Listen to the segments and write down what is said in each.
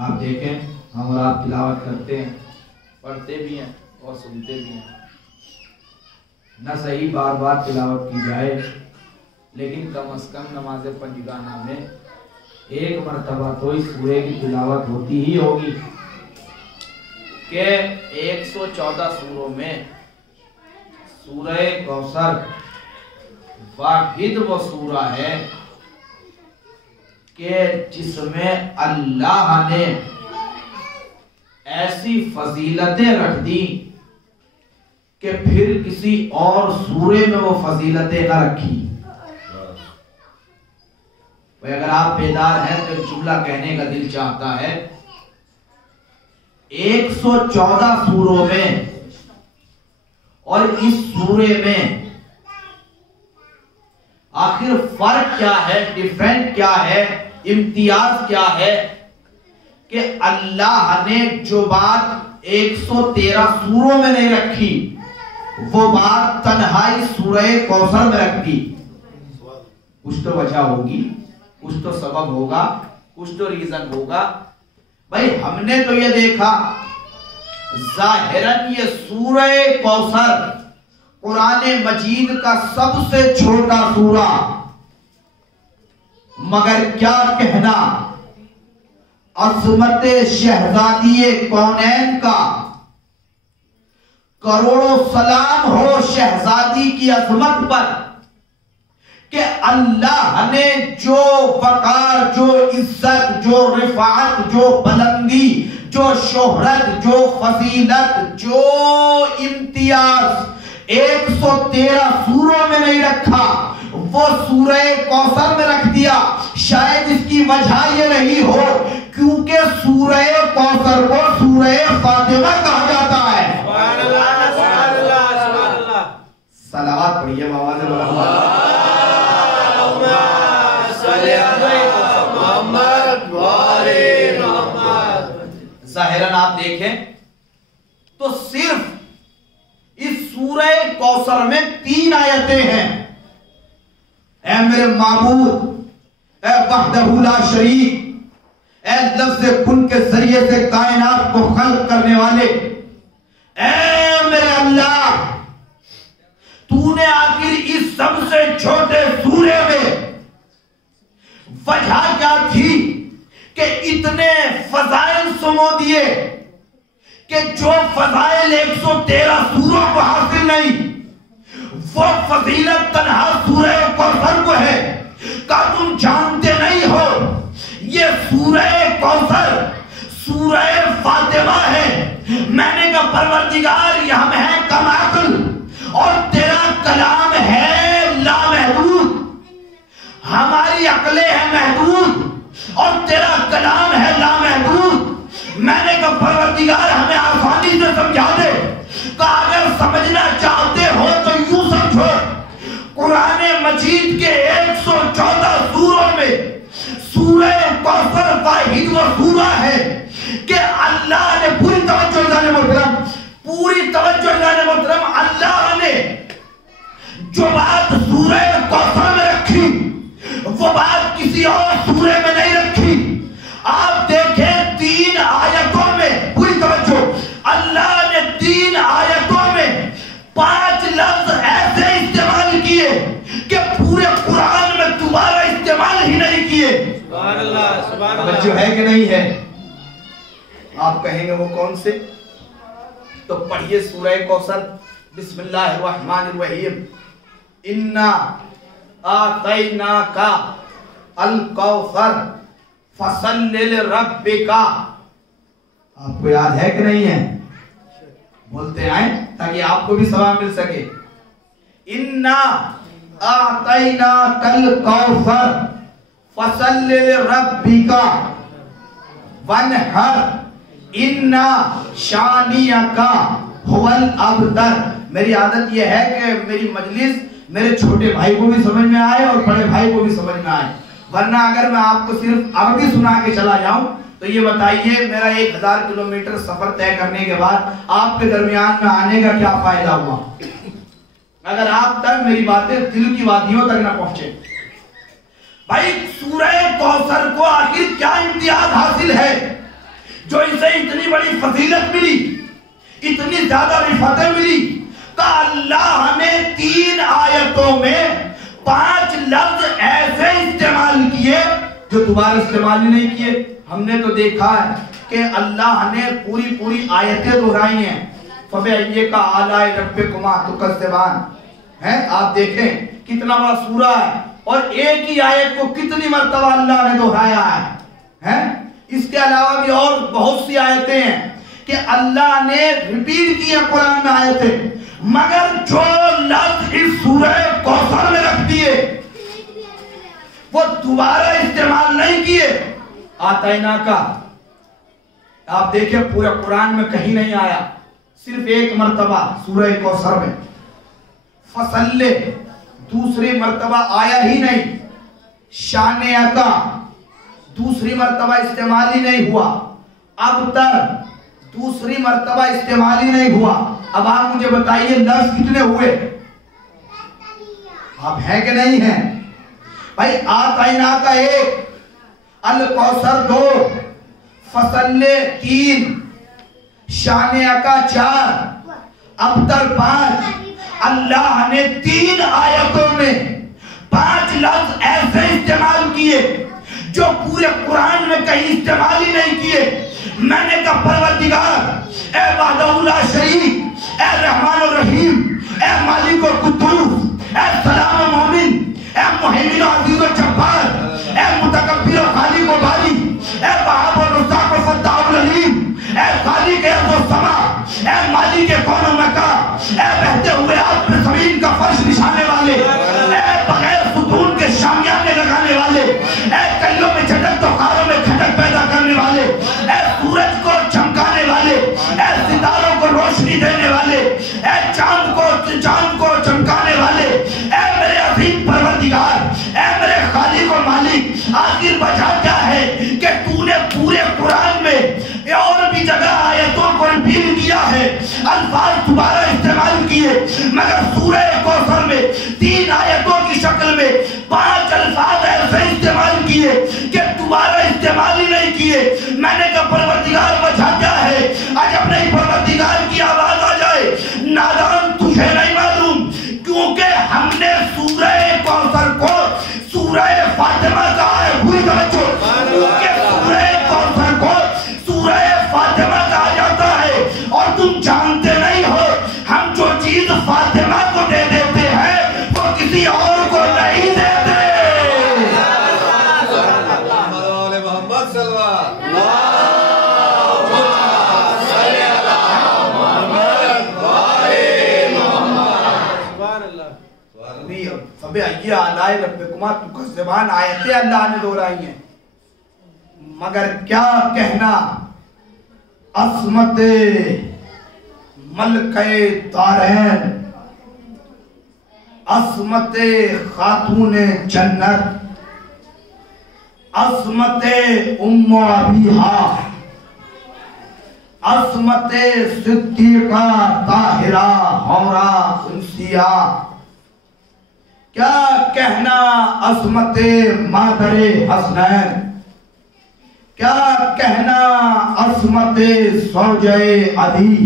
آپ دیکھیں ہم اور آپ تلاوت کرتے ہیں، پڑھتے بھی ہیں اور سنتے بھی ہیں، نہ صحیح بار بار تلاوت کی جائے لیکن کم از کم نماز پنجگانہ میں ایک مرتبہ تو اس سورے کی تلاوت ہوتی ہی ہوگی کہ 114 سوروں میں سورہ کوثر واحد وہ سورہ ہے کہ جس میں اللہ نے ایسی فضیلتیں رکھ دی کہ پھر کسی اور سورے میں وہ فضیلتیں نہ رکھی۔ اگر آپ بیدار ہیں تو جملہ کہنے کا دل چاہتا ہے، 114 سوروں میں اور اس سورے میں آخر فرق کیا ہے، ڈیفرنٹ کیا ہے، امتیاز کیا ہے کہ اللہ نے جو بات 113 سوروں میں نہیں رکھی وہ بات تنہائی سورہ کوثر میں رکھ دی۔ کچھ تو وجہ ہوگی، کچھ تو سبب ہوگا، کچھ تو ریزن ہوگا۔ بھائی ہم نے تو یہ دیکھا ظاہراً یہ سورہ کوثر قرآن مجید کا سب سے چھوٹا سورہ، مگر کیا کہنا، عظمت شہزادی کونین کا کروڑوں سلام ہو شہزادی کی عظمت پر کہ اللہ نے جو وقار، جو عزت، جو رفعت، جو بلندی، جو شہرت، جو فضیلت، جو امتیاز 113 سوروں میں نہیں رکھا وہ سورہ کوثر میں رکھ دیا۔ شاید اس کی وجہ یہ رہی ہو کیونکہ سورہ کوثر کو سورہ فاطمہ کہا جاتا ہے۔ صلوات پڑھیے بآواز بلند۔ ظاہراً آپ دیکھیں تو صرف اس سورہ کوثر میں 3 آیتیں ہیں۔ اے میرے معبود، اے وحدہ لا شریک، اے لفظ کن کے ذریعے سے کائنات کو خلق کرنے والے، اے میرے اللہ، تو نے آخر اس سب سے چھوٹے سورے میں وجہ کیا تھی کہ اتنے فضائل سمو دیے کہ جو فضائل 113 سوروں کو حاصل نہیں وہ فضیلت تنہا سورہ کوثر کو ہے۔ کیا تم جانتے نہیں ہو یہ سورہ کوثر سورہ فاطمہ ہے؟ میں نے کہا پروردگار یہ ہم ہیں کم عقل اور تیرا کلام ہے لامحدود، ہماری عقلیں ہیں محدود اور تیرا کلام ہے لامحدود۔ میں نے کہا پروردگار ہمیں آسانی سے سمجھا دے۔ کہا اگر سمجھنا چاہتے ہو تو یوں سمجھو، قرآن مجید کے 114 سوروں میں سورہ کوثر واحد وہ سورہ ہے کہ اللہ نے پوری توجہ جانے محترم، پوری توجہ جانے محترم، اللہ نے جو بات سورہ کوثر میں رکھی وہ بات کسی اور سورے میں نہیں رکھی۔ آپ دیکھیں 3 آیتوں میں، پوری توجہ، اللہ نے 3 آیتوں میں 5 لفظ ایسے استعمال کیے کہ پورے قرآن میں دوبارہ استعمال ہی نہیں کیے۔ سبحان اللہ، سبحان اللہ۔ جو ہے کہ نہیں ہے؟ آپ کہیں گے وہ کون سے؟ تو پڑھیے سورہ کوثر، بسم اللہ الرحمن الرحیم، اِنَّا آتَيْنَاكَ الْكَوْثَرَ فَصَلِّ لِرَبِّكَ۔ آپ کو یاد ہے کہ نہیں ہے؟ بولتے آئیں تاکہ آپ کو بھی ثواب مل سکے۔ اِنَّا آتَيْنَاكَ الْكَوْثَرَ فَصَلِّ لِرَبِّكَ وَانْحَرْ اِنَّا شَانِئَكَ هُوَ الْأَبْتَرُ۔ میری عادت یہ ہے کہ میری مجلس میرے چھوٹے بھائی کو بھی سمجھ میں آئے اور بڑے بھائی کو بھی سمجھ میں آئے، ورنہ اگر میں آپ کو صرف عربی سنا کے چلا جاؤں تو یہ بتائیے میرا 1000 کلومیٹر سفر طے کرنے کے بعد آپ کے درمیان میں آنے کا کیا فائدہ ہوا اگر آپ تک میری باتیں دل کی وادیوں تک نہ پہنچے۔ بھائی سورہ کوثر کو آخر کیا امتیاز حاصل ہے جو اسے اتنی بڑی فضیلت ملی، اتنی زیادہ رفعتیں ملی، کہ اللہ نے 3 آیتوں میں 5 لفظ ایسے استعمال کیے جو دوبارہ استعمال ہی نہیں کیے۔ ہم نے تو دیکھا ہے کہ اللہ نے پوری آیتیں دہرائی ہیں، فَبِأَيِّ آلَاءِ رَبِّكُمَا تُكَذِّبَانِ ہیں، آپ دیکھیں کتنا بڑا سورہ ہے اور ایک ہی آیت کو کتنی مرتبہ اللہ نے دہرایا ہے۔ اس کے علاوہ بھی اور بہت سی آیتیں ہیں کہ اللہ نے ریپیٹ کی ہیں قرآن میں آیتیں، مگر جو لفظ اس سورہ کوثر میں رکھ دیے وہ دوبارہ استعمال نہیں کیے۔ آتینا کا آپ دیکھیں پورے قرآن میں کہیں نہیں آیا، صرف ایک مرتبہ سورہ کوثر میں۔ فصل دوسری مرتبہ آیا ہی نہیں۔ شانع کا دوسری مرتبہ استعمال ہی نہیں ہوا۔ ابتر دوسری مرتبہ استعمال ہی نہیں ہوا۔ اب آپ مجھے بتائیے لفظ کتنے ہوئے؟ آپ ہیں کہ نہیں ہیں؟ بھائی آتینا کا 1، الکوثر 2، فصل 3، شانع کا 4، ابتر 5۔ اللہ نے 3 آیتوں میں 5 لفظ ایسے استعمال کیے جو پورے قرآن میں کہیں استعمال ہی نہیں کیے۔ میں نے کہا پروردگار، اے وحدہ لا شریک، اے رحمان الرحیم، اے مالک و قدوس، اے سلام و مومن، اے مہیمن و عزیز و جبار، اے متکبر و خالق و باری، اے وہاب و رزاق و فتاح العلیم، اے خالق ارض و سما، اے مالک کون و مکان، اے بہتے ہوئے آپ پہ زمین کا فرش بچھانے والے، اے بغیر ستون کے شامیانے لگانے والے، اے کلیوں میں جھٹک تو خاروں میں کھٹک پیدا کرنے والے، اے سورج کو چمکانے والے، اے ستاروں کو روشنی دینے والے، اے چاند کو چمکانے والے، اے میرے عظیم پروردگار، اے میرے خالق و مالک، آخر وجہ کیا ہے کہ تو نے پورے قرآن میں اور بھی جگہ آیتوں کو ریپیٹ کیا ہے، الفاظ دوبارہ استعمال کیے، مگر سورہ کوثر میں 3 آیتوں کی شکل میں 5 الفاظ ایسے استعمال کیے کہ دوبارہ استعمال ہی نہیں کیے۔ میں نے کہا پروردگار وجہ کیا ہے؟ عجب نہیں پروردگار کی آواز آ جائے، نادان تجھے نہیں معلوم، کیونکہ ہم نے سورہ کوثر کو سورہ فاطمہ کہا ہے۔ ہوئی توجہ، کیونکہ سورہ کوثر کو سورہ فاطمہ کہا جاتا ہے، اور تم جانتے نہیں ہو ہم جو چیز فاطمہ کو دے دیتے ہیں وہ کسی اور کو نہیں دیتے۔ محمد صلی فَبِأَيِّ آلَاءِ رَبِّكُمَا تُكَذِّبَانِ آیتیں اللہ نے دہرائی ہیں، مگر کیا کہنا عظمت ملکہ دارین، عظمت خاتون جنت، عظمت ام ابیہا، عظمت صدیقہ طاہرہ حورہ انسیہ، کیا کہنا عظمت مادر حسنین، کیا کہنا عظمت زوجہ علی،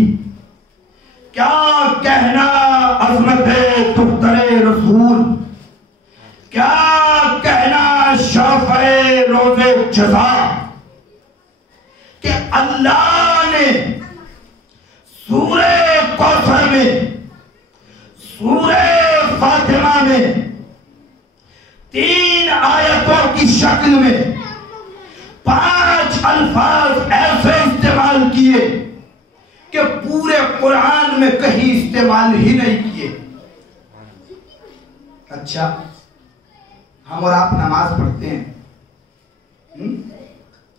کیا کہنا عظمت دختر رسول، کیا کہنا شرف روز جزا، کہ اللہ نے سورہ کوثر میں، سورہ فاطمہ میں 3 آیتوں کی شکل میں 5 الفاظ ایسے استعمال کیے کہ پورے قرآن میں کہیں استعمال ہی نہیں کیے۔ اچھا، ہم اور آپ نماز پڑھتے ہیں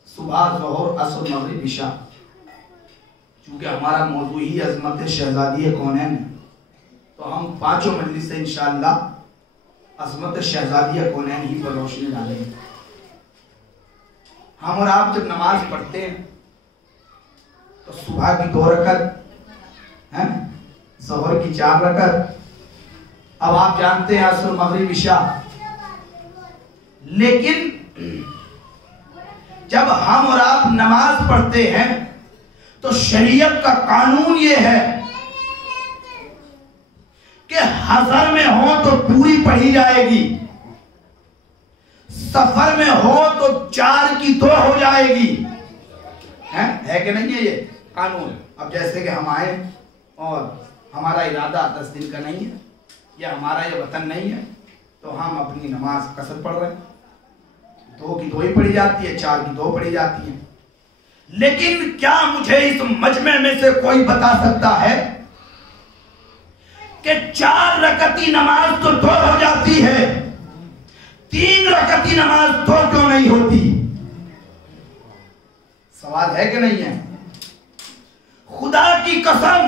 صبح، ظہر، عصر، مغرب، عشاء، چونکہ ہمارا موضوع ہی عظمت شہزادی کونین، تو ہم 5 مجلس سے انشاءاللہ عظمت شہزادی کونین ہی پر روشنی ڈالیں گے۔ ہم اور آپ جب نماز پڑھتے ہیں تو صبح کی 2 رکعت، ظہر کی 4 رکعت، اب آپ جانتے ہیں عصر، مغرب، عشاء، لیکن جب ہم اور آپ نماز پڑھتے ہیں تو شریعت کا قانون یہ ہے کہ حضر میں ہو تو پوری پڑھی جائے گی، سفر میں ہو تو 4 کی 2 ہو جائے گی. ہے کہ نہیں ہے یہ قانون؟ اب جیسے کہ ہم آئے اور ہمارا ارادہ 10 دن کا نہیں ہے یا ہمارا یہ وطن نہیں ہے تو ہم اپنی نماز قصر پڑھ رہے ہیں، 2 کی 2 ہی پڑھی جاتی ہے، 4 کی 2 پڑھی جاتی ہے. لیکن کیا مجھے اس مجمع میں سے کوئی بتا سکتا ہے کہ 4 رکعتی نماز تو 2 ہو جاتی ہے، 3 رکعتی نماز 2 کیوں نہیں ہوتی؟ سوال ہے کہ نہیں ہے؟ خدا کی قسم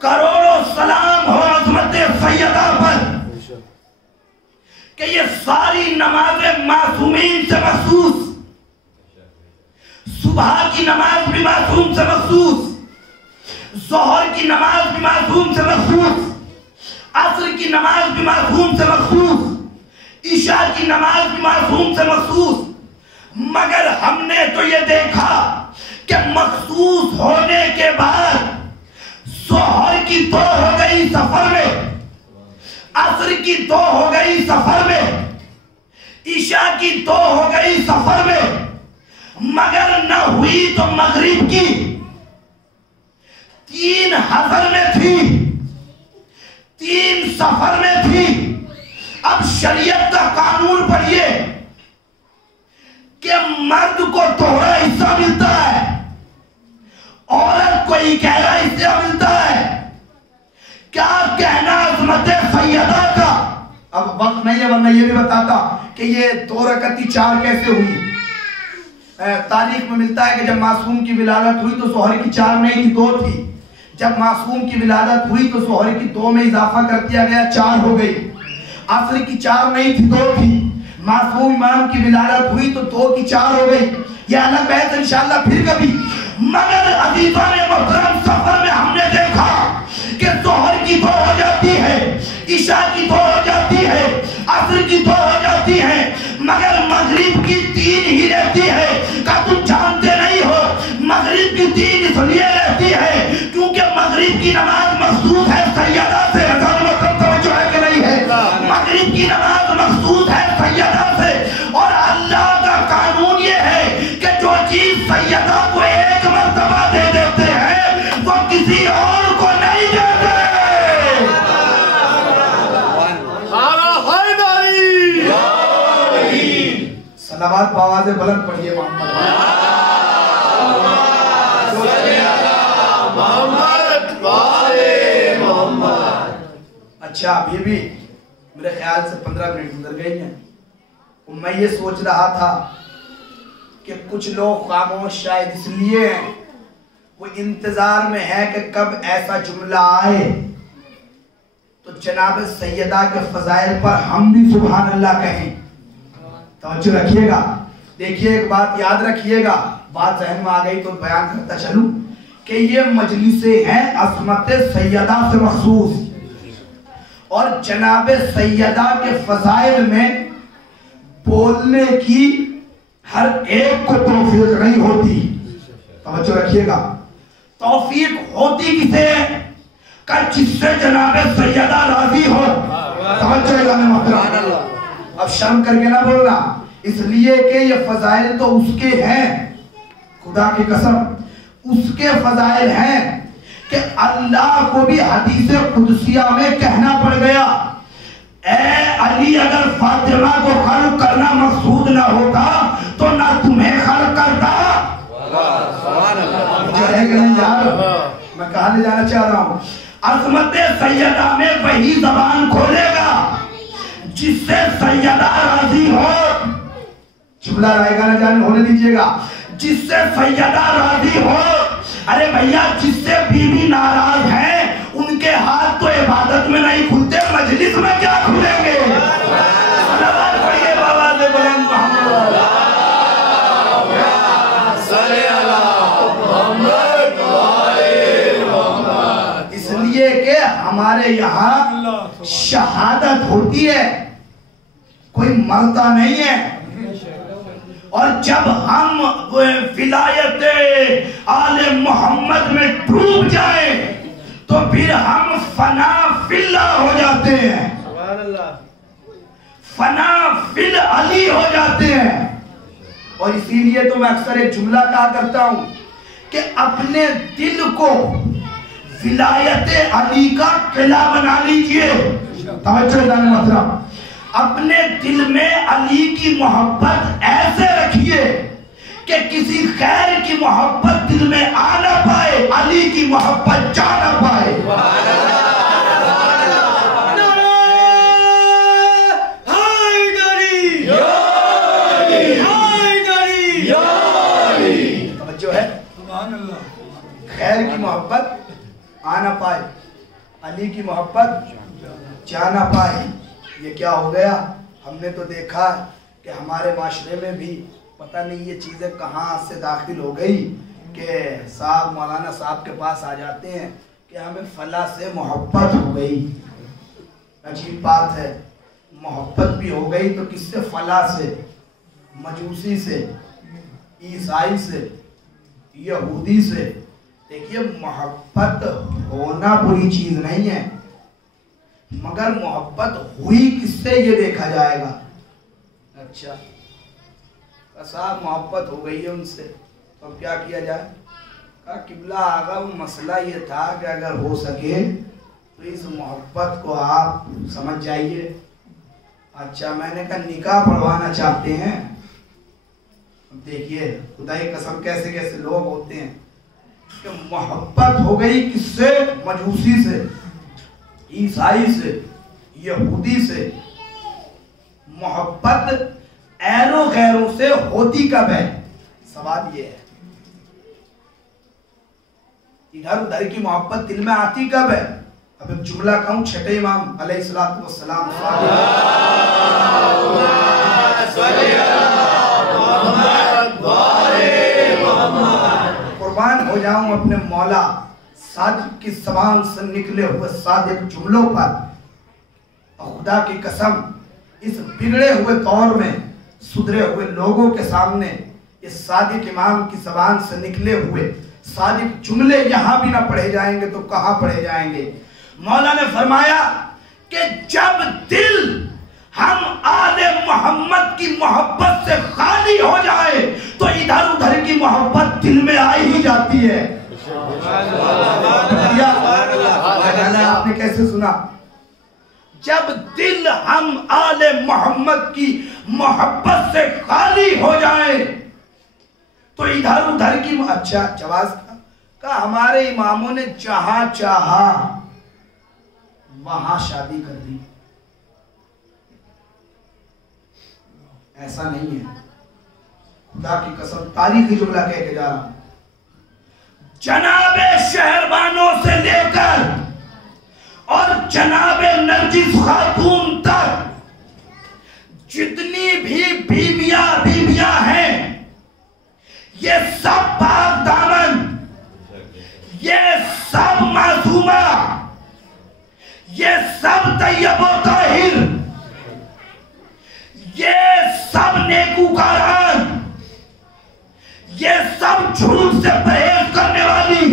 کروڑوں سلام ہو عظمت سیدہ پر کہ یہ ساری نمازیں معصومین سے مخصوص، صبح کی نماز بھی معصوم سے مخصوص، ظہر کی نماز بھی معصوم سے مخصوص، عصر کی نماز بھی معصوم سے مخصوص، عشاء کی نماز بھی معصوم سے مخصوص. مگر ہم نے تو یہ دیکھا کہ مخصوص ہونے کے بعد ظہر کی 2 ہو گئی سفر میں، عصر کی 2 ہو گئی سفر میں، عشاء کی 2 ہو گئی سفر میں، مگر نہ ہوئی تو مغرب کی 3 حضر میں تھی، 3 سفر میں تھی. اب شریعت کا قانون پڑھیے کہ مرد کو تھوڑا حصہ ملتا ہے، عورت کو 11 حصہ ملتا ہے. کیا کہنا عظمت سیدہ کا؟ اب وقت نہیں ہے ورنہ یہ بھی بتاتا کہ یہ 2 رکعتی 4 کیسے ہوئی. تاریخ میں ملتا ہے کہ جب معصوم کی ولادت ہوئی تو ظہر کی 4 نہیں تھی 2 تھی. جب معصوم کی ولادت ہوئی تو ظہر کی 2 میں اضافہ کر دیا گیا 4 ہو گئی. عصر کی 4 نہیں تھی 2 تھی. معصوم امام کی ولادت ہوئی تو 2 کی 4 ہو گئی. یہ الگ بحث انشاءاللہ پھر کبھی. مگر عزیزان محترم سفر میں ہم نے دیکھا کہ ظہر کی 2 ہو جاتی ہے، عشاء کی 2 ہو جاتی ہے، عصر کی 2 ہو جاتی ہے، مگر مغرب کی 3 ہی رہتی ہے. کہ تم جانتے نہیں ہو مغرب کی 3 اس لیے رہتی ہے کیونکہ مغرب کی نماز مخصوص ہے سیدہ سے. توجہ ہے کہ نہیں ہے؟ مغرب کی نماز مخصوص ہے سیدہ سے. اور اللہ کا قانون یہ ہے کہ جو چیز سیدہ کو 1 مرتبہ دے دیتے ہیں وہ کسی اور کو نہیں دیتے. صلوات بآواز بلند پڑھیے محمد. اچھا ابھی بھی میرے خیال سے 15 منٹ گزر گئی ہیں. میں یہ سوچ رہا تھا کہ کچھ لوگ خاموش شاید اس لیے ہیں وہ انتظار میں ہے کہ کب ایسا جملہ آئے تو جناب سیدہ کے فضائل پر ہم بھی سبحان اللہ کہیں. توجہ رکھیے گا. دیکھیے ایک بات یاد رکھیے گا، بات ذہن میں آ گئی تو بیان کرتا چلوں کہ یہ مجلسیں ہیں عظمت سیدہ سے مخصوص، اور جناب سیدہ کے فضائل میں بولنے کی ہر ایک کو توفیق نہیں ہوتی. توجہ رکھیے گا. توفیق ہوتی کسے کہ جس سے جناب سیدہ راضی ہو. توجہ ہے محترم. اب شرم کر کے نہ بولنا، اس لیے کہ یہ فضائل تو اس کے ہیں، خدا کی قسم اس کے فضائل ہیں کہ اللہ کو بھی حدیث قدسیہ میں کہنا پڑ گیا اے علی اگر فاطمہ کو خلق کرنا مقصود نہ ہوتا تو نہ تمہیں خلق کرتا. مجھے ہے کہ نہیں یار، میں کہاں لے جانا چاہ رہا ہوں. عظمت سیدہ میں وہی زبان کھولے گا جس سے سیدہ راضی ہو. جملہ رائے گا نہ جانے ہونے دیجئے گا. جس سے سیدہ راضی ہو. ارے بھیا جس سے بیوی ناراض ہیں ان کے ہاتھ تو عبادت میں نہیں کھلتے، مجلس میں کیا کھلیں گے؟ صلوات پڑھیے بابا دے بلند محمد. اس لیے کہ ہمارے یہاں شہادت ہوتی ہے، کوئی مرتا نہیں ہے. اور جب ہم ولایت آل محمد میں ڈوب جائیں تو پھر ہم فنا فی اللہ ہو جاتے ہیں، فنا فی علی ہو جاتے ہیں۔ اور اسی لیے تو میں اکثر ایک جملہ کہا کرتا ہوں کہ اپنے دل کو ولایت علی کا قلعہ بنا لیجئے۔ توجہ جانے محترم، اپنے دل میں علی کی محبت ایسے رکھیے کہ کسی خیر کی محبت دل میں آ نہ پائے، علی کی محبت جا نہ پائے۔ توجہ ہے، خیر کی محبت آ نہ پائے، علی کی محبت جا نہ پائے۔ یہ کیا ہو گیا؟ ہم نے تو دیکھا کہ ہمارے معاشرے میں بھی پتہ نہیں یہ چیزیں کہاں سے داخل ہو گئی کہ صاحب مولانا صاحب کے پاس آ جاتے ہیں کہ ہمیں فلاں سے محبت ہو گئی۔ عجیب بات ہے، محبت بھی ہو گئی تو کس سے؟ فلاں سے، مجوسی سے، عیسائی سے، یہودی سے۔ دیکھیے محبت ہونا بری چیز نہیں ہے، مگر محبت ہوئی کس سے یہ دیکھا جائے گا۔ اچھا صاحب محبت ہو گئی ہے ان سے، تو اب کیا کیا جائے؟ کہا قبلہ آقا وہ مسئلہ یہ تھا کہ اگر ہو سکے تو اس محبت کو آپ سمجھ جائیے۔ اچھا میں نے کہا نکاح پڑھوانا چاہتے ہیں؟ دیکھیے خدا کی قسم کیسے کیسے لوگ ہوتے ہیں کہ محبت ہو گئی کس سے؟ مجوسی سے، عیسائی سے، یہودی سے۔ محبت ایروں غیروں سے ہوتی کب ہے؟ سوال یہ ہے، ادھر ادھر کی محبت دل میں آتی کب ہے؟ اب ایک جملہ کہوں، چھٹے امام علیہ السلام قربان ہو جاؤں اپنے مولا صادق کی زبان سے نکلے ہوئے صادق جملوں پر۔ خدا کی قسم اس بگڑے ہوئے دور میں سدھرے ہوئے لوگوں کے سامنے اس صادق امام کی زبان سے نکلے ہوئے صادق جملے یہاں بھی نہ پڑھے جائیں گے تو کہاں پڑھے جائیں گے؟ مولا نے فرمایا کہ جب دل ہم آل محمد کی محبت سے خالی ہو جائے تو ادھر ادھر کی محبت دل میں آئی ہی جاتی ہے۔ آپ نے کیسے سنا؟ جب دل ہم آل محمد کی محبت سے خالی ہو جائے تو ادھر ادھر کی اچھا جواز کا ہمارے اماموں نے جہاں چاہا وہاں شادی کر دی، ایسا نہیں ہے۔ خدا کی قسم تاریخی جملہ کہہ کے جا رہا ہوں، جناب شہربانوں سے لے کر اور جناب نرجس خاتون تک جتنی بھی بیویاں ہیں یہ سب پاک دامن، یہ سب معصومہ، یہ سب طیب و طاہر، یہ سب نیکوکاران، یہ سب جھوٹ سے پرہیز کرنے والی۔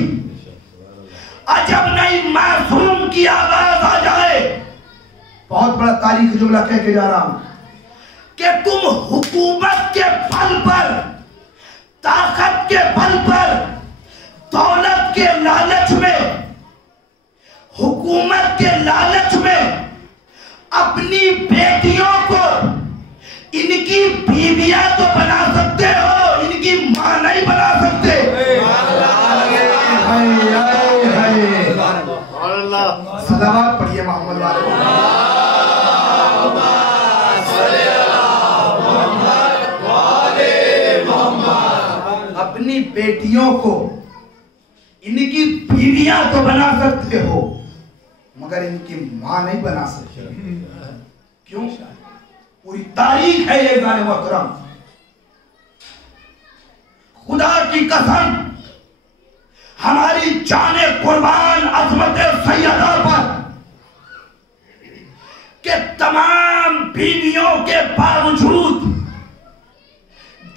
عجب نہیں معصوم کی آواز آ جائے، بہت بڑا تاریخی جملہ کہہ کے جا رہا ہوں، کہ تم حکومت کے بل پر، طاقت کے بل پر، دولت کے لالچ میں، حکومت کے لالچ میں اپنی بیٹیوں کو ان کی بیویاں تو بنا سکتے ہو، ان کی ماں نہیں بنا سکتے۔ صلوات پڑھیے محمد والے۔ اپنی بیٹیوں کو ان کی بیویاں تو بنا سکتے ہو مگر ان کی ماں نہیں بنا سکتے۔ کیوں؟ پوری تاریخ ہے یہ ذال محترم۔ خدا کی قسم ہماری جان قربان عظمت سیدہ پر کہ تمام بیویوں کے باوجود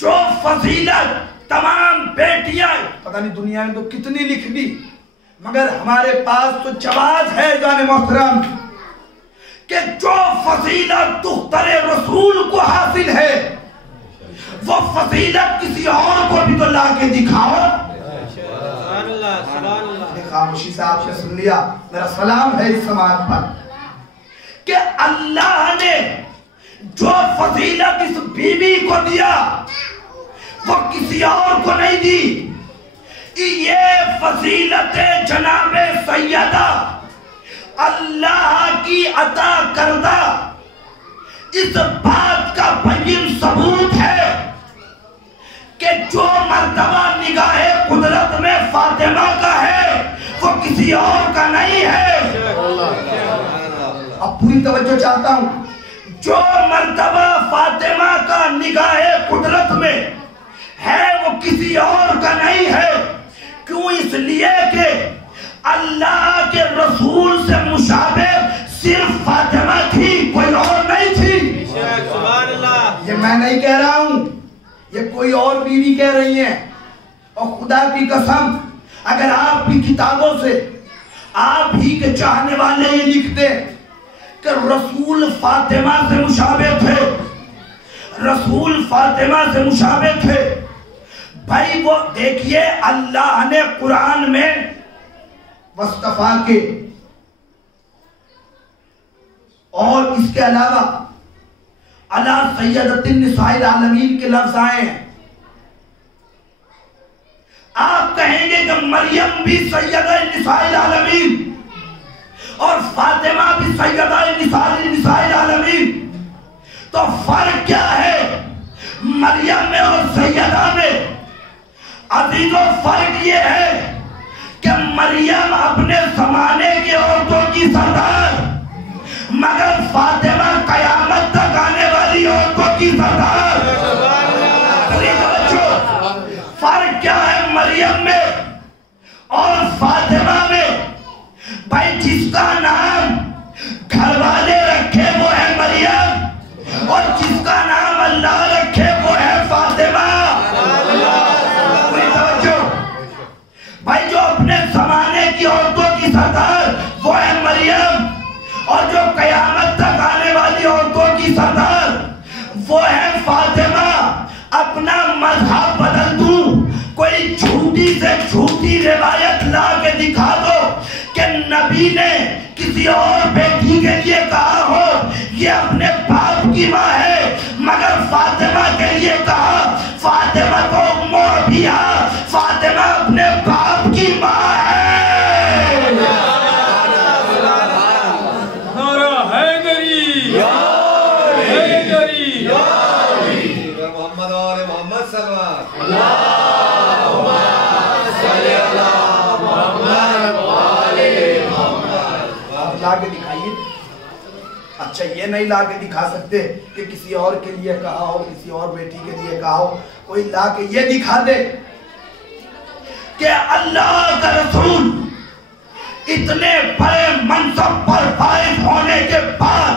جو فضیلت تمام بیٹیاں پتہ نہیں دنیا میں تو کتنی لکھ دی، مگر ہمارے پاس تو جواز ہے جان محترم کہ جو فضیلت دختر رسول کو حاصل ہے وہ فضیلت کسی اور کو بھی تو لا کے دکھاؤ۔ سبحان اللہ سبحان اللہ۔ خاموشی سے آپ نے سن لیا، میرا سلام ہے اس سماعت پر کہ اللہ نے جو فضیلت اس بیوی کو دیا وہ کسی اور کو نہیں دی۔ یہ فضیلت جناب سیدہ اللہ کی عطا کردہ اس بات کا بین ثبوت ہے کہ جو مرتبہ نگاہ قدرت میں فاطمہ کا ہے وہ کسی اور کا نہیں ہے۔ اب پوری توجہ چاہتا ہوں، جو مرتبہ فاطمہ کا نگاہ قدرت میں ہے وہ کسی اور کا نہیں ہے۔ کیوں؟ اس لیے کہ اللہ کے رسول سے مشابہ صرف فاطمہ تھی، کوئی اور نہیں تھی۔ سبحان اللہ۔ یہ میں نہیں کہہ رہا ہوں، یہ کوئی اور بیوی کہہ رہی ہیں۔ اور خدا کی قسم اگر آپ کی کتابوں سے آپ ہی کے چاہنے والے یہ لکھتے کہ رسول فاطمہ سے مشابہ تھے، رسول فاطمہ سے مشابہ تھے، بھائی وہ دیکھیے اللہ نے قرآن میں وصطفیٰ کے اور اس کے علاوہ علی سیدۃ النساء العالمین کے لفظ آئے ہیں۔ آپ کہیں گے کہ مریم بھی سیدہ النساء العالمین اور فاطمہ بھی سیدہ النساء العالمین، تو فرق کیا ہے مریم میں اور سیدہ میں؟ عزیزو فرق یہ ہے کہ مریم اپنے زمانے کی عورتوں کی سردار، مگر فاطمہ قیامت تک آنے والی عورتوں کی سردار۔ فرق کیا ہے مریم میں اور فاطمہ میں؟ بھائی جس کا نام گھر والے رکھے وہ ہے مریم اور جس کا نام اللہ رکھے وہ ہے فاطمہ۔ بھائی جو اپنے زمانے کی عورتوں کی سردار وہ ہے مریم اور جو قیامت تک آنے والی عورتوں کی سردار وہ ہے فاطمہ۔ اپنا مذہب بدل دوں، کوئی جھوٹی سے جھوٹی روایت لا کے دکھا دو کہ نبی نے کسی اور بیٹی کے لیے کہا ہو یہ اپنے باپ کی ماں ہے، مگر فاطمہ کے لیے کہا فاطمہ کو موبیہ، فاطمہ اپنے باپ کی ماں ہے۔ نعرہ حیدری حیدری محمد اور محمد صلی اللہ لا کے دکھائیے۔ اچھا یہ نہیں لا کے دکھا سکتے کہ کسی اور کے لیے کہا ہو، کسی اور بیٹی کے لیے کہا ہو، کوئی لا کے یہ دکھا دے کہ اللہ کا رسول اتنے بڑے منصب پر فائز ہونے کے بعد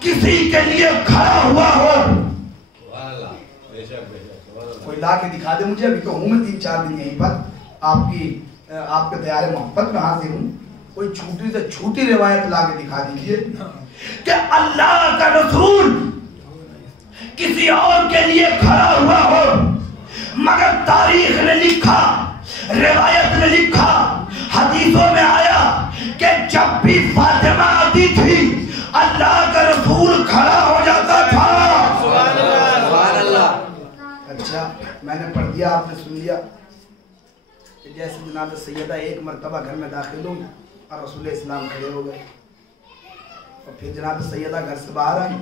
کسی کے لیے کھڑا ہوا ہو، کوئی لا کے دکھا دے مجھے۔ ابھی تو ہوں میں 3-4 دن یہیں پر، آپ کے دیار محبت میں حاضر ہوں، کوئی چھوٹی سے چھوٹی روایت لا کے دکھا دیجئے کہ اللہ کا رسول کسی اور کے لیے کھڑا ہوا ہو، مگر تاریخ نے لکھا، روایت نے لکھا، حدیثوں میں آیا کہ جب بھی فاطمہ آتی تھی اللہ کا رسول کھڑا ہو جاتا تھا۔ سبحان اللہ۔ اچھا میں نے پڑھ دیا، آپ نے سن لیا کہ جیسے جناب سیدہ ایک مرتبہ گھر میں داخل ہوئی اور رسول اسلام کھڑے ہو گئے، اور پھر جناب سیدہ گھر سے باہر آئی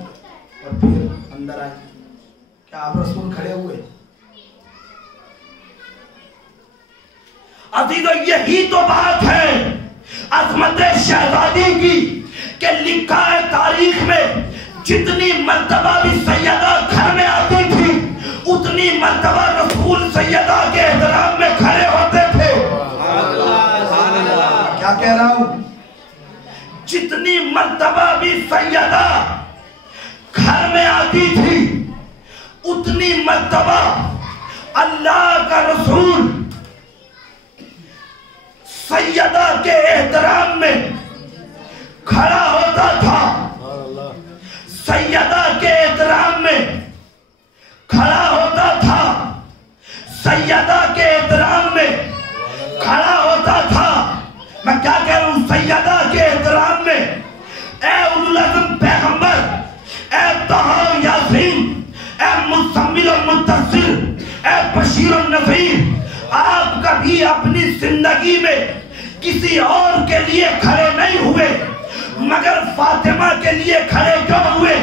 اور پھر اندر آئی، کیا آپ رسول کھڑے ہوئے؟ عزیزو یہی تو بات ہے عظمت شہزادی کی کہ لکھا ہے تاریخ میں جتنی مرتبہ بھی سیدہ گھر میں آتی تھی اتنی مرتبہ رسول سیدہ کے احترام میں کھڑے ہوتے تھے۔ کیا کہہ رہا ہوں؟ جتنی مرتبہ بھی سیدہ گھر میں آتی تھی اتنی جتنی مرتبہ اللہ کا رسول سیدہ کے احترام میں کھڑا ہوتا تھا، سیدہ کے احترام میں کھڑا ہوتا تھا، سیدہ کے احترام میں کھڑا ہوتا تھا، میں کیا کہہ رہا ہوں، سیدہ کے احترام میں، اے اولوالعزم پیغمبر، اے طٰہٰ و یاسین، اے مزمل و مدثر، اے بشیر و نذیر، آپ کبھی اپنی زندگی میں کسی اور کے لیے کھڑے نہیں ہوئے مگر فاطمہ کے لیے کھڑے کیوں ہوئے؟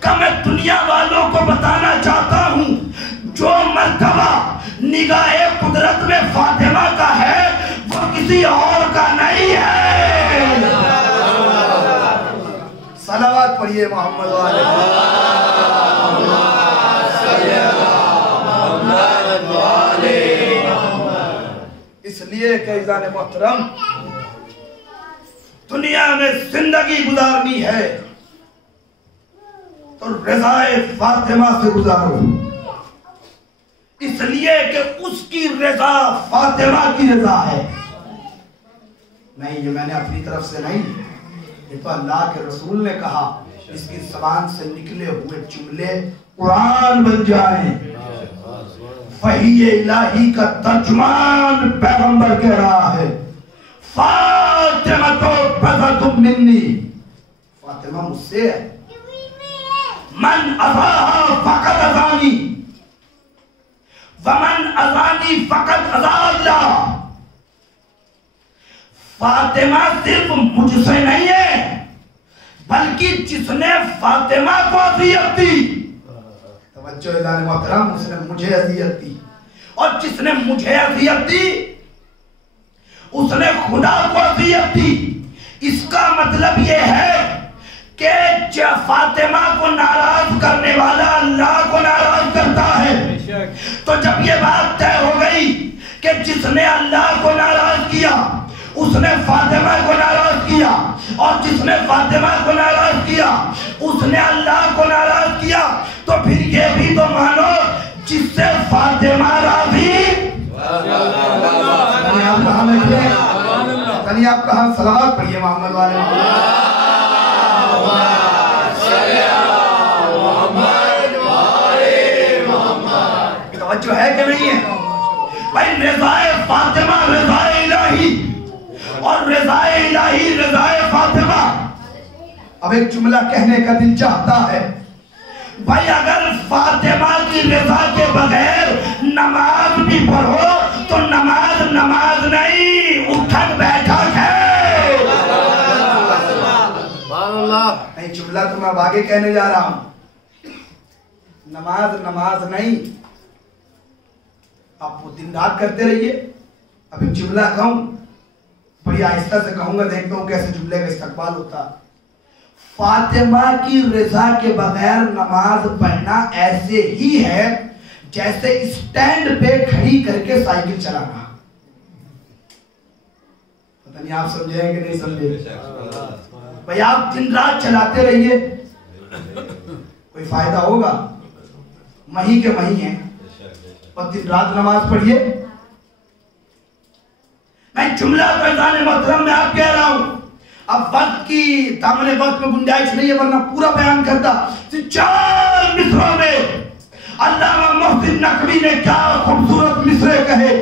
کہ میں دنیا والوں کو بتانا چاہتا ہوں جو مرتبہ نگاہ قدرت میں فاطمہ کا ہے وہ کسی اور کا نہیں ہے۔ صلوات پڑھیے محمد والے اس لیے کہ عزیزان محترم دنیا میں زندگی گزارنی ہے تو رضائے فاطمہ سے گزارو، اس لیے کہ اس کی رضا فاطمہ کی رضا ہے۔ نہیں، یہ میں نے اپنی طرف سے نہیں، یہ تو اللہ کے رسول نے کہا، اس کی زبان سے نکلے ہوئے جملے قرآن بن جائیں۔ وحی الہی کا ترجمان پیغمبر کہہ رہا ہے، فاطمہ تو بذت منی، فاطمہ مجھ سے ہے، من اذاہا فقط اذانی ومن اذانی فقط اذا اللہ۔ فاطمہ صرف مجھ سے نہیں ہے بلکہ جس نے فاطمہ کو اذیت دی، توجہ اعلان محترم، اس نے مجھے اذیت دی، اور جس نے مجھے اذیت دی اس نے خدا کو اذیت دی۔ اس کا مطلب یہ ہے کہ فاطمہ کو ناراض کرنے والا اللہ کو ناراض کرتا ہے۔ تو جب یہ بات طے ہو گئی کہ جس نے اللہ کو ناراض کیا اس نے فاطمہ کو ناراض کیا، اور جس نے فاطمہ کو ناراض کیا اس نے اللہ کو ناراض کیا، تو پھر یہ بھی تو مانو جس سے فاطمہ راضی۔ آپ کہاں صلوات پڑھیے محمد والے توجہ ہے کہ نہیں ہے بھائی؟ رضائے فاطمہ رضائے الہی، اور رضائے الہی رضائے فاطمہ۔ اب ایک جملہ کہنے کا دل چاہتا ہے، بھائی اگر فاطمہ کی رضا کے بغیر نماز بھی پڑھو تو نماز نماز نہیں، اٹھک بیٹھک ہے۔ نہیں، جملہ تو میں آگے کہنے جا رہا ہوں، نماز نماز نہیں، آپ وہ دن رات کرتے رہیے۔ اب ایک جملہ کہوں، بڑی آہستہ سے کہوں گا، دیکھتا ہوں کیسے جملے کا استقبال ہوتا۔ فاطمہ کی رضا کے بغیر نماز پڑھنا ایسے ہی ہے جیسے اسٹینڈ پہ کھڑی کر کے سائیکل چلانا۔ پتہ نہیں آپ سمجھے کہ نہیں سمجھے؟ بھئی آپ دن رات چلاتے رہیے، کوئی فائدہ ہوگا؟ مہی کے مہی ہیں، اور دن رات نماز پڑھیے۔ میں جملہ فیضان محترم میں آپ کہہ رہا ہوں، اب وقت کی دامن وقت میں گنجائش نہیں ہے ورنہ پورا بیان کرتا۔ 4 مصروں میں علامہ محسن نقوی نے کیا خوبصورت مصرے کہے،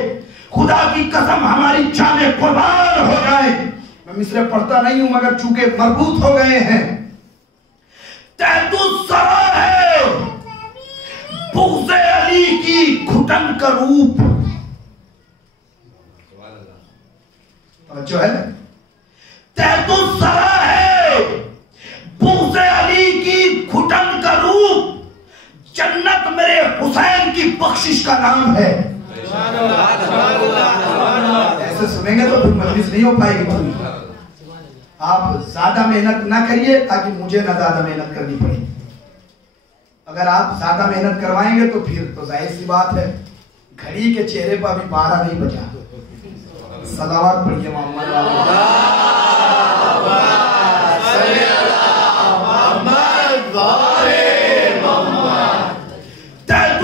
خدا کی قسم ہماری جانیں قربان ہو جائیں۔ میں مصرے پڑھتا نہیں ہوں مگر چونکہ مربوط ہو گئے ہیں۔ تحت الثری ہے بغض علی کی گھٹن کا روپ، توجہ ہے، تحت الثری ہے بغض علی کی گھٹن کا روپ، جنت میرے حسین کی بخشش کا نام ہے۔ ایسے سنیں گے تو پھر مجلس نہیں ہو پائے گی۔ آپ زیادہ محنت نہ کریے تاکہ مجھے نہ زیادہ محنت کرنی پڑے۔ اگر آپ زیادہ محنت کروائیں گے تو پھر تو ظاہر سی بات ہے گھڑی کے چہرے پر ابھی 12 نہیں بجا۔ صلوات پڑھیے محمد تحت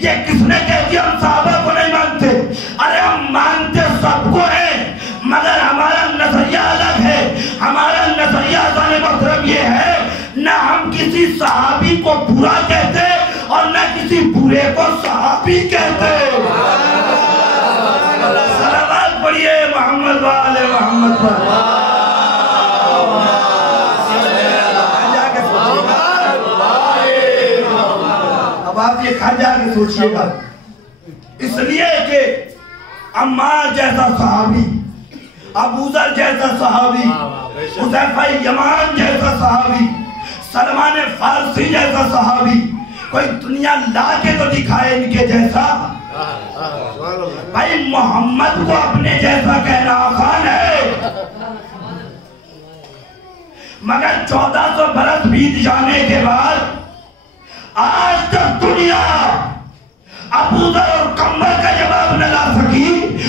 یہ کس نے کہہ دیا ہم صحابہ کو نہیں مانتے؟ ارے ہم مانتے سب کو ہیں، مگر ہمارا نظریہ الگ ہے. ہمارا نظریہ ذات محترم یہ ہے، نہ ہم کسی صحابی کو برا کہتے اور نہ کسی برے کو صحابی کہتے. صلوات پڑھیے محمد والے محمد پر. اب آپ یہ کھا جا کے سوچئے گا، اس لیے کہ عمار جیسا صحابی، ابو ذر جیسا صحابی، حذیفہ یمان جیسا صحابی، سلمان فارسی جیسا صحابی کوئی دنیا لا کے تو دکھائے ان کے جیسا. بھائی محمد کو اپنے جیسا کہنا آسان ہے، مگر 1400 برس بیت جانے کے بعد آج تک دنیا ابو ذر اور کمبر کا جواب نہ لا سکی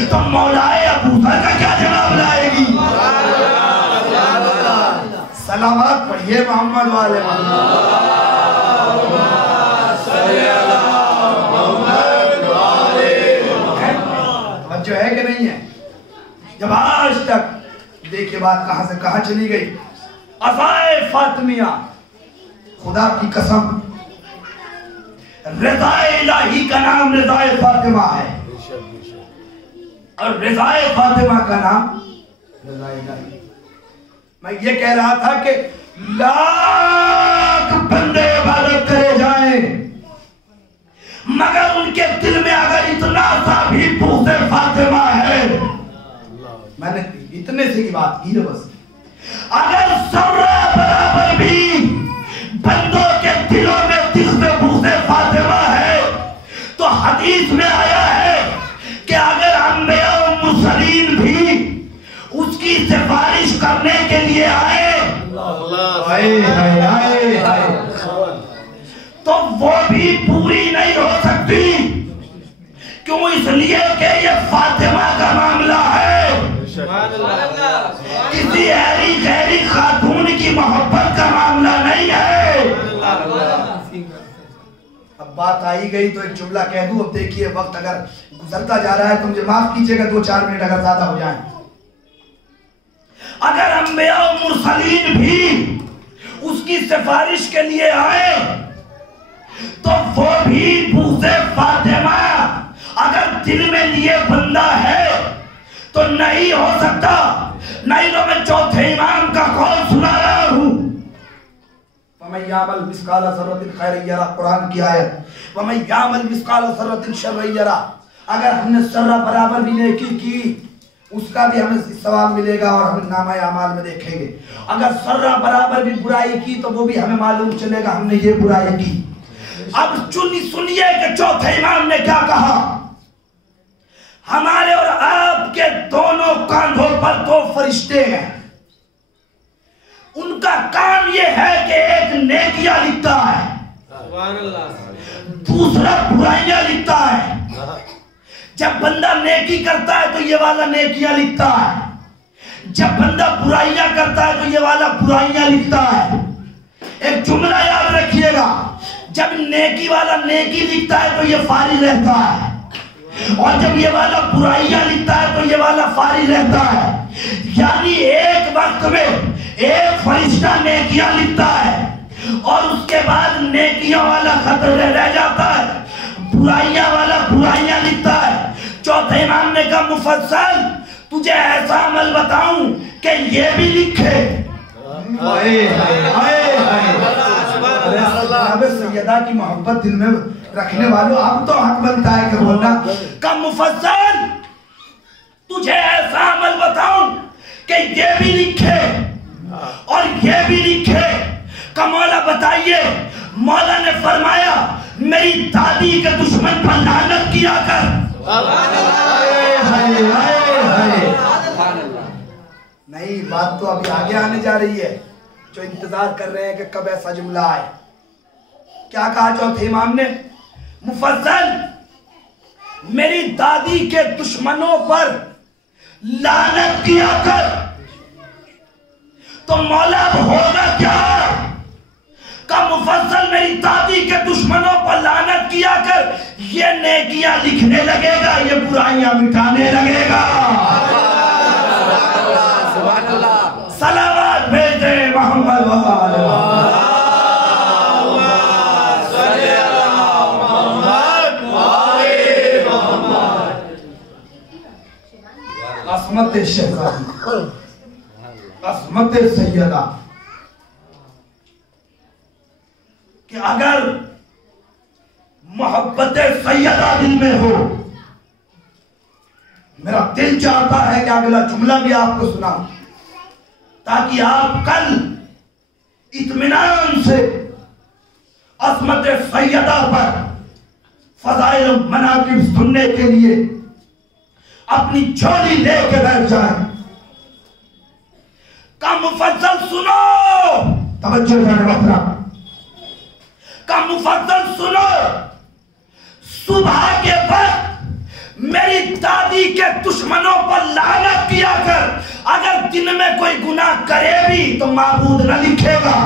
تو مولائے ابو ذر کا کیا جواب لائے گی؟ صلوات پڑھیے محمد والے توجہ ہے کہ نہیں ہے؟ جب آج تک دیکھیں بات کہاں سے کہاں چلی گئی. عزائے فاطمیہ، خدا کی قسم رضا الہی کا نام رضا فاطمہ ہے اور رضا فاطمہ کا نام رضا الہی. میں یہ کہہ رہا تھا کہ لاکھ بندے عبادت کرے جائیں مگر ان کے دل میں اگر اتنا سا بھی بغض فاطمہ ہے، میں نے اتنے سے کی بات کی ہے بس، اگر ذرہ برابر بھی بندوں کے دلوں میں دل سے بغض فاطمہ ہے تو حدیث میں آیا ہے کہ اگر انبیاء و مرسلین بھی اس کی سفارش کرنے کے لیے آئے تو وہ بھی پوری نہیں ہو سکتی. کیوں؟ اس لیے کہ یہ فاطمہ کا معاملہ ہے، کسی ایری غیری خاتون کی محبت کا معاملہ نہیں ہے. اب بات آئی گئی تو ایک جملہ کہہ دوں. اب دیکھیے وقت اگر گزرتا جا رہا ہے تو مجھے معاف کیجئے گا 2-4 منٹ اگر زیادہ ہو جائیں. اگر انبیاء و مرسلین بھی اس کی سفارش کے لیے آئے تو وہ بھی بغض فاطمہ اگر دل میں لیے بندہ ہے تو نہیں ہو سکتا. نہیں تو میں چوتھے امام کا قول سنا رہا ہوں. وَمَنْ يَعْمَلْ مِثْقَالَ ذَرَّةٍ خَيْرًا يَرَهُ، قرآن کی آیت. وَمَنْ يَعْمَلْ مِثْقَالَ ذَرَّةٍ شَرًّا يَرَهُ، اگر ہم نے ذرہ برابر بھی نیکی کی اس کا بھی ہمیں ثواب ملے گا اور ہم نامہ اعمال میں دیکھیں گے. اگر ذرہ برابر بھی برائی کی تو وہ بھی ہمیں معلوم چلے گا ہم نے یہ برائی کی. اب سنیے کہ چوتھے امام نے کیا کہا. ہمارے اور آپ کے دونوں کاندھوں پر 2 فرشتے ہیں، ان کا کام یہ ہے کہ ایک نیکیاں لکھتا ہے، دوسرا برائیاں لکھتا ہے. جب بندہ نیکی کرتا ہے تو یہ والا نیکیاں لکھتا ہے، جب بندہ برائیاں کرتا ہے تو یہ والا برائیاں لکھتا ہے. ایک جملہ یاد رکھیے گا، جب نیکی والا نیکی لکھتا ہے تو یہ فارغ رہتا ہے اور جب یہ والا برائیاں لکھتا ہے تو یہ والا فارغ رہتا ہے. یعنی ایک وقت میں ایک فرشتہ نیکیاں لکھتا ہے اور اس کے بعد نیکیاں والا خط رہ جاتا ہے، برائیاں والا برائیاں لکھتا ہے. چوتھے امام نے کہا مفصل تجھے ایسا عمل بتاؤں کہ یہ بھی لکھے. سیدہ کی محبت دل میں رکھنے والوں اب تو حق بنتا ہے کہ بولنا. کہ مفصل تجھے ایسا عمل بتاؤں کہ یہ بھی لکھے اور یہ بھی لکھے. کہ مولا بتائیے. مولا نے فرمایا میری دادی کے دشمن پر لعنت کیا کر. نہیں بات تو ابھی آگے آنے جا رہی ہے، جو انتظار کر رہے ہیں کہ کب ایسا جملہ آئے. کیا کہا چوتھے امام نے؟ مفضل میری دادی کے دشمنوں پر لعنت کیا کر. تو مولا اب ہوگا کیا؟ کہ مفضل میری دادی کے دشمنوں پر لعنت کیا کر، یہ نیکیاں لکھنے لگے گا، یہ برائیاں مٹانے لگے گا۔ صلوات بھیجے محمد وآلہ عظمت شہزادی، عظمت سیدہ، کہ اگر محبت سیدہ دل میں ہو، میرا دل چاہتا ہے کہ اگلا جملہ بھی آپ کو سناؤں تاکہ آپ کل اطمینان سے عظمت سیدہ پر فضائل و مناقب سننے کے لیے اپنی جھولی لے کے بیٹھ جائیں۔ کا مفضل سنو، توجہ ہے محترم، کا مفضل سنو، صبح کے وقت میری دادی کے دشمنوں پر لعنت کیا کر، اگر دن میں کوئی گناہ کرے بھی تو معبود نہ لکھے گا۔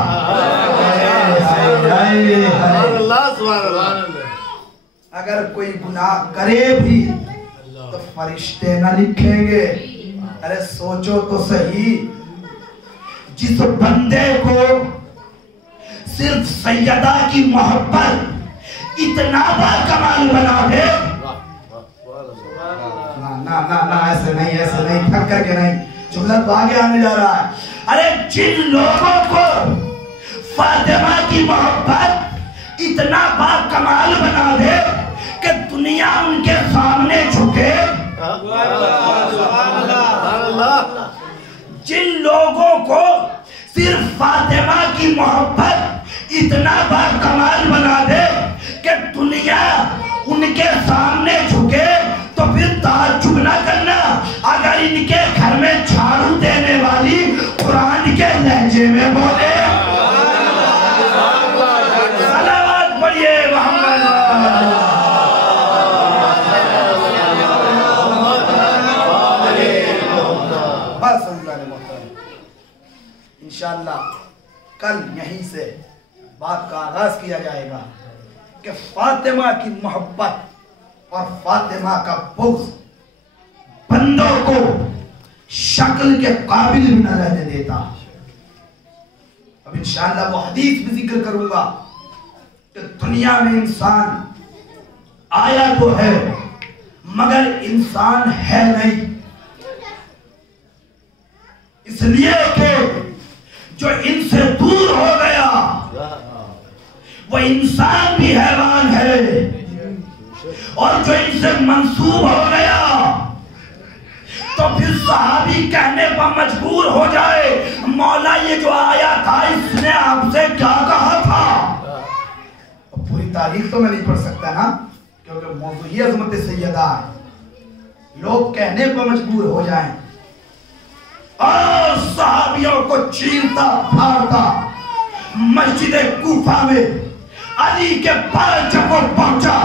اگر کوئی گناہ کرے بھی تو فرشتے نہ لکھیں گے۔ ارے سوچو تو صحیح، جس بندے کو صرف سیدہ کی محبت اتنا با کمال بنا دے، نا ایسے نہیں تھک کر کے نہیں، جملہ تو آگے آنے جا رہا ہے۔ ارے جن لوگوں کو فاطمہ کی محبت اتنا با کمال بنا دے کہ دنیا ان کے سامنے جھکے، جن لوگوں کو صرف فاطمہ کی محبت اتنا با کمال بنا دے کہ دنیا ان کے سامنے جھکے، تو پھر تعجب نہ کرنا اگر ان کے گھر میں جھاڑو دینے والی قرآن کے لہجے میں بولے۔ صلوات پڑھیے محمد۔ بس انشاءاللہ کل یہیں سے بات کا آغاز کیا جائے گا کہ فاطمہ کی محبت اور فاطمہ کا بغض بندوں کو شکل کے قابل بھی نہ رہنے دیتا۔ اب انشاءاللہ وہ حدیث بھی ذکر کروں گا کہ دنیا میں انسان آیا تو ہے مگر انسان ہے نہیں، اس لیے کہ جو ان سے دور ہو گیا وہ انسان بھی حیوان ہے، اور جو ان سے منسوب ہو گیا تو پھر صحابی کہنے پر مجبور ہو جائے مولا یہ جو آیا تھا اس نے آپ سے کیا کہا تھا۔ پوری تاریخ تو میں نہیں پڑھ سکتا نا کیونکہ موضوعی عظمت سیدہ ہے، لوگ کہنے پر مجبور ہو جائیں۔ اور صحابیوں کو چیرتا پھاڑتا مسجد کوفہ میں علی کے پاس جب وہ پہنچا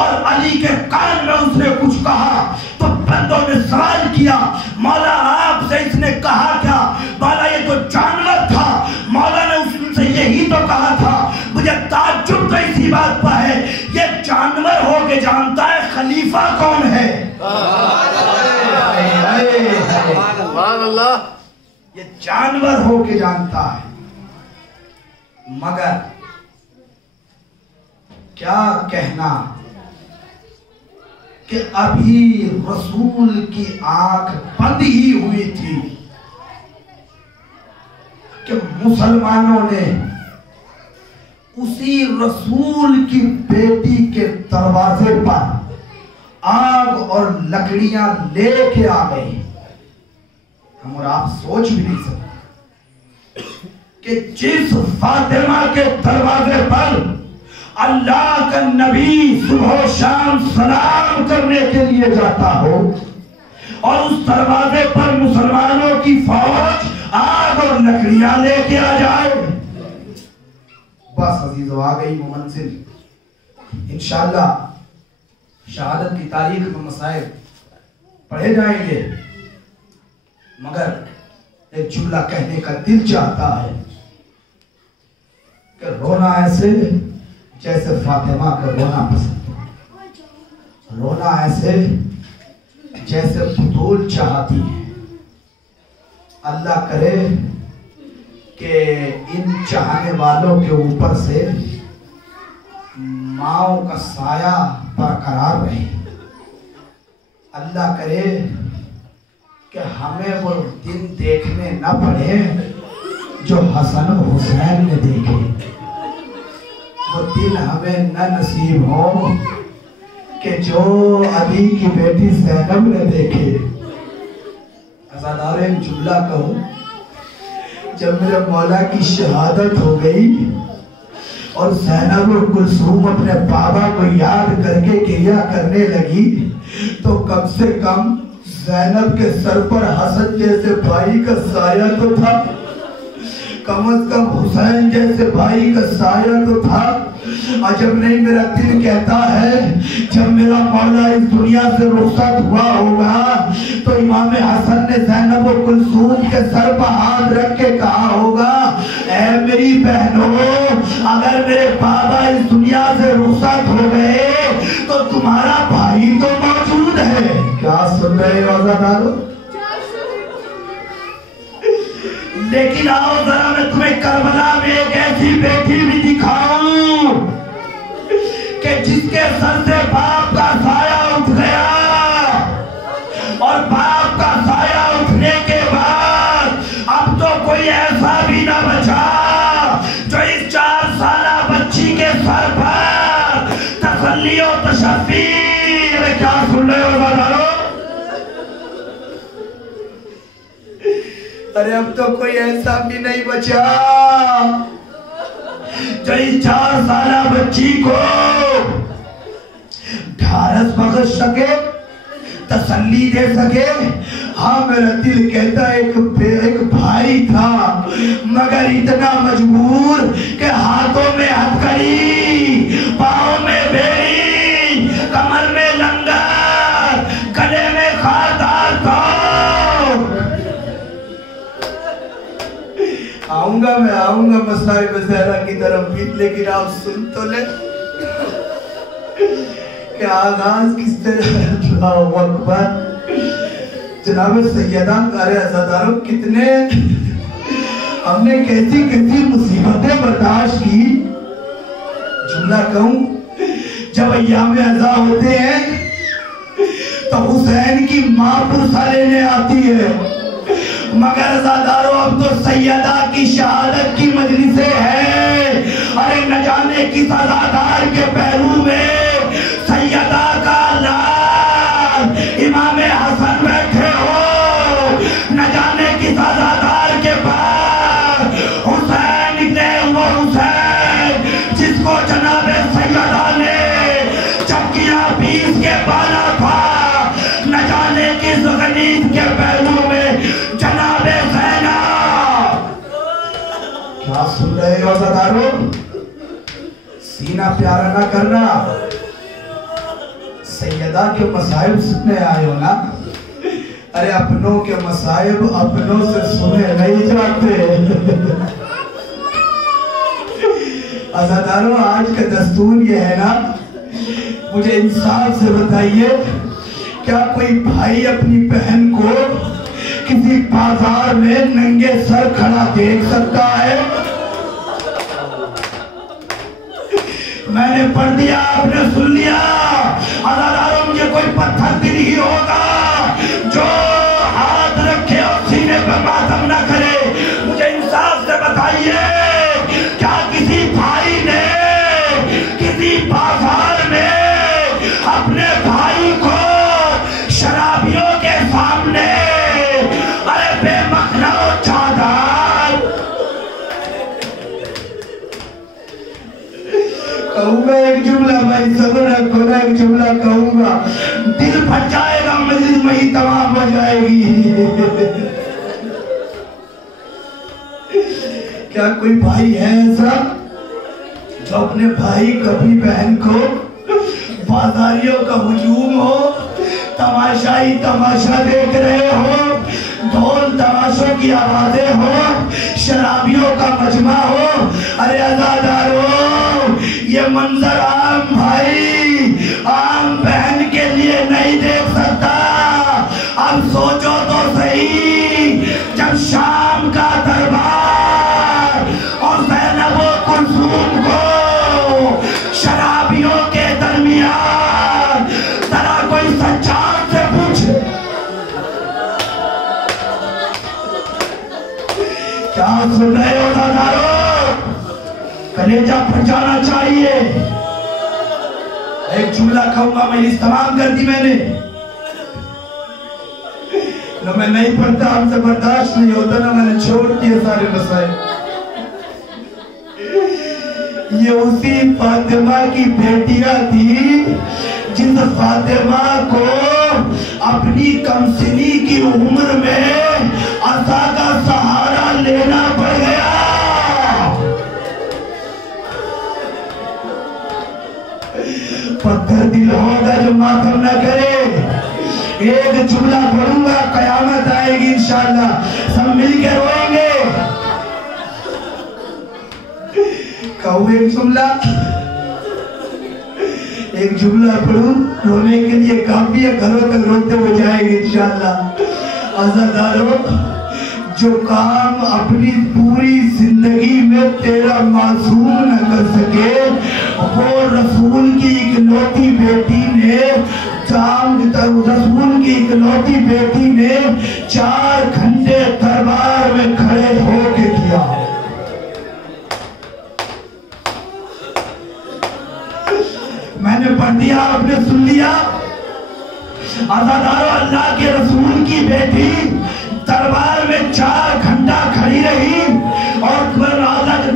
اور علی کے کان میں اس نے کچھ کہا تو بندوں نے سوال کیا مولا آپ سے اس نے کہا کیا؟ مولا یہ تو جانور تھا، مولا نے اس سے یہی تو کہا تھا۔ مجھے تعجب تو اسی بات پر ہے، یہ جانور ہو کے جانتا ہے خلیفہ کون ہے؟ یہ جانور ہو کے جانتا ہے، مگر کیا کہنا کہ ابھی رسول کی آنکھ بند ہی ہوئی تھی کہ مسلمانوں نے اسی رسول کی بیٹی کے دروازے پر آگ اور لکڑیاں لے کے آ گئے۔ ہم اور آپ سوچ بھی نہیں سکتے کہ جس فاطمہ کے دروازے پر اللہ کا نبی صبح و شام سلام کرنے کے لیے جاتا ہو اور اس دروازے پر مسلمانوں کی فوج آگ اور لکڑیاں لے کے آ جائے۔ بس عزیزو آ گئی وہ منزل۔ انشاءاللہ شہادت کی تاریخ میں مسائل پڑھے جائیں گے، مگر ایک جملہ کہنے کا دل چاہتا ہے کہ رونا ایسے جیسے فاطمہ کا رونا پسند ہے۔ رونا ایسے جیسے بطول چاہتی ہے. اللہ کرے کہ ان چاہنے والوں کے اوپر سے ماؤں کا سایہ برقرار رہے. اللہ کرے کہ ہمیں وہ دن دیکھنے نہ پڑے جو حسن و حسین نے دیکھے. وہ دن ہمیں نہ نصیب ہو کہ جو علی کی بیٹی زینب نے دیکھے. عزادار ایک جملہ کہوں, جب میرے مولا کی شہادت ہو گئی اور زینب و کلثوم اپنے بابا کو یاد کر کے گریہ کرنے لگی, تو کم سے کم زینب کے سر پر حسن جیسے بھائی کا سایہ تو تھا, کم از کم حسین جیسے بھائی کا سایہ تو تھا. عجب نہیں, میرا دل کہتا ہے جب میرا مولا اس دنیا سے رخصت ہوا ہوگا تو امام حسن نے زینب و کلثوم کے سر پر ہاتھ رکھ کے کہا ہوگا, اے میری بہنوں, اگر میرے بابا اس دنیا سے رخصت ہو گئے تو تمہارا بھائی تو موجود ہے. کیا سن رہے ہو عزادارو؟ لیکن آؤ ذرا میں تمہیں کربلا میں ایک ایسی بیٹی بھی دکھاؤں کہ جس کے سر سے باپ کا سایہ اٹھ گیا, اور باپ کا سایہ اٹھنے کے بعد اب تو کوئی ایسا بھی نہ بچا جو اس 4 سالہ بچی کے سر پر تسلی و تشفی. کیا سن رہے ہو بازاروں؟ ارے اب تو کوئی ایسا بھی نہیں بچا جو اس 4 سالہ بچی کو ڈھارس بخش سکے, تسلی دے سکے. ہاں میرا دل کہتا ہے ایک بھائی تھا مگر اتنا مجبور کہ ہاتھوں میں ہتھکڑی, پاؤں میں بیڑی, کمر میں لنگر, گلے میں خاردار تھا. آؤں گا مصائب زہرا کی طرف بھی, لیکن آپ سن تو لیں کہ آغاز کس طرح. اللہ اکبر. جناب سیدہ ارے عزاداروں, کتنے ہم نے کیسی مصیبتیں برداشت کی. جملہ کہوں, جب ایام عزا ہوتے ہیں تو حسین کی ماں پرسہ لینے آتی ہے, مگر عزاداروں اب تو سیدہ کی شہادت کی مجلسیں ہیں. ارے نہ جانے کس عزادار کے پہلو میں سیدہ کا لال امام حسن بیٹھے ہو, نہ جانے کس عزادار کے پاس حسین ابن وہ حسین جس کو جناب سیدہ نے چکیاں 20 کے بالا تھا, نہ جانے کس غنیت کے پہلو میں جناب زینب. کیا سن رہے ہو عزاداروں؟ سینہ پیارا نہ کرنا. سیدہ کے مصائب سننے آئے ہو نا. ارے اپنوں کے مصائب اپنوں سے سنے نہیں جاتے. عزاداروں, آج کا دستور یہ ہے نا, مجھے انصاف سے بتائیے, کیا کوئی بھائی اپنی بہن کو کسی بازار میں ننگے سر کھڑا دیکھ سکتا ہے؟ میں نے پڑھ دیا, آپ نے سن لیا. عزاداروں, مجھے کوئی پتھر دل ہی ہوگا جو ہاتھ رکھے اور سینے پر ماتم نہ کرے. مجھے انصاف سے بتائیے, کیا کسی بھائی نے کسی بازار میں اپنے بھائی کو شرابیوں کے سامنے ارے بے مخنہ و چادر کہوں گا ایک جملہ, بھائی صبر رکھو نا, ایک جملہ کہوں گا, دل پھٹ جائے گا, مجلس میں ہی تمام ہو جائے گی. کیا کوئی بھائی ہے ایسا جو اپنے بھائی کبھی بہن کو بازاریوں کا ہجوم ہو, تماشائی تماشا دیکھ رہے ہو, ڈھول تماشوں کی آوازیں ہو, شرابیوں کا مجمع ہو. ارے عزاداروں, یہ منظر عام بھائی عام بہن کے کیا سن رہے ہو دادارو؟ کلیجہ پھٹ جانا چاہیے. ایک جملہ کہوں گا، میں استعمال کر دی میں نے. نہ میں نہیں پڑھتا، ہم سے برداشت نہیں ہوتا، نہ میں نے چھوڑ دیے سارے مسائل. یہ اسی فاطمہ کی بیٹیاں تھی جس فاطمہ کو اپنی کمسنی کی عمر میں عصا کا سہارا لینا پڑ گیا. پتھر دل ہوگا جو ماتم نہ کرے. ایک جملہ پڑھوں گا، قیامت آئے گی انشاءاللہ، سب مل کے روئیں گے. کہوں ایک جملہ پڑھوں، رونے کے لیے کافی ہے، گھروں تک روتے ہو جائے گے انشاءاللہ. عزادارو، جو کام اپنی پوری زندگی میں تیرا معصوم نہ کر سکے، وہ رسول کی اکلوتی بیٹی نے رسول کی اکلوتی بیٹی نے 4 گھنٹے دربار میں کھڑے ہو کے کیا. میں نے پڑھ دیا، آپ نے سن لیا. عزادارو، اللہ کے رسول کی بیٹی دربار میں 4 گھنٹہ کھڑی رہی. اور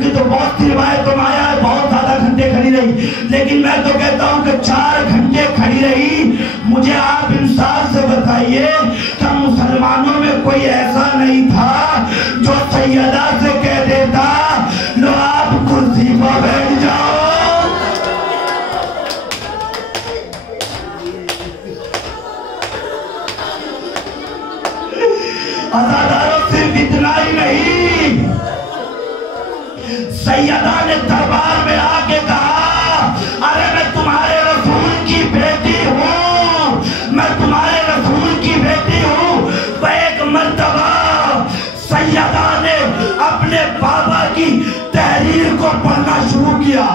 کی تو بہت سی روایتوں میں آیا ہے بہت زیادہ گھنٹے کھڑی رہی، لیکن میں تو کہتا ہوں کہ 4 گھنٹے کھڑی رہی. مجھے آپ انصاف سے بتائیے کہ مسلمانوں میں کوئی ایسا نہیں تھا جو سیدہ سے کہہ دیتا لو آپ کرسی پر بیٹھ جاؤ. عزاداروں، صرف اتنا ہی نہیں، سیدہ نے دربار میں آ کے کہا ارے میں تمہارے رسول کی بیٹی ہوں، میں تمہارے رسول کی بیٹی ہوں. ایک مرتبہ سیدہ نے اپنے بابا کی تحریر کو پڑھنا شروع کیا.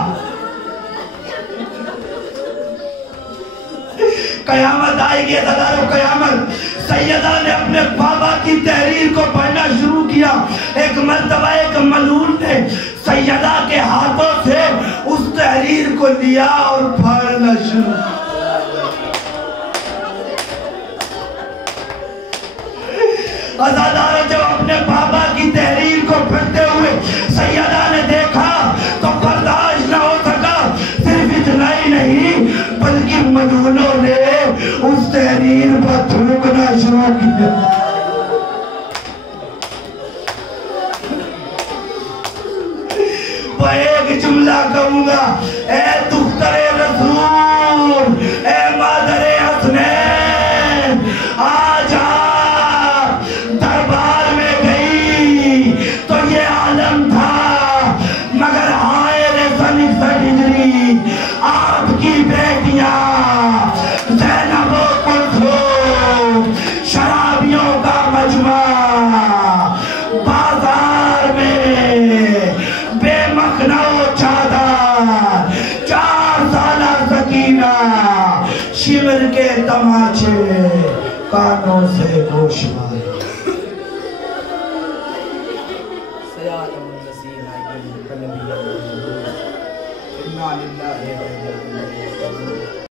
قیامت آئے گی عزادارو، قیامت. سیدہ نے اپنے بابا کی تحریر کو پڑھنا شروع کیا. ایک مرتبہ ایک ملعون نے سیدہ کے ہاتھوں سے اس تحریر کو لیا اور پڑھنا شروع کیا. عزادارو، جب اپنے بابا کی تحریر کو پڑھتے ہوئے سیدہ نے دیکھا تو برداشت نہ ہو سکا. صرف اتنا ہی نہیں بلکہ ملعونوں نے اس تحریر پر تھوکنا شروع کیا. وہ ایک جملہ کہوں گا، اے دختر رسول، اے مادر حسنین، آج دربار میں گئی تو یہ عالم تھا، مگر ہائے رے سن 61 ہجری آپ کی بیٹیاں زینب و کلثوم، شرابیوں کا مجمع، بازار میں بے مخنہ و چادر، 4 سالہ سکینہ، شمر کے تماچے کانوں سے گوش مارے. سیادم النسیم آئیے قلبی اللہ، انا للہ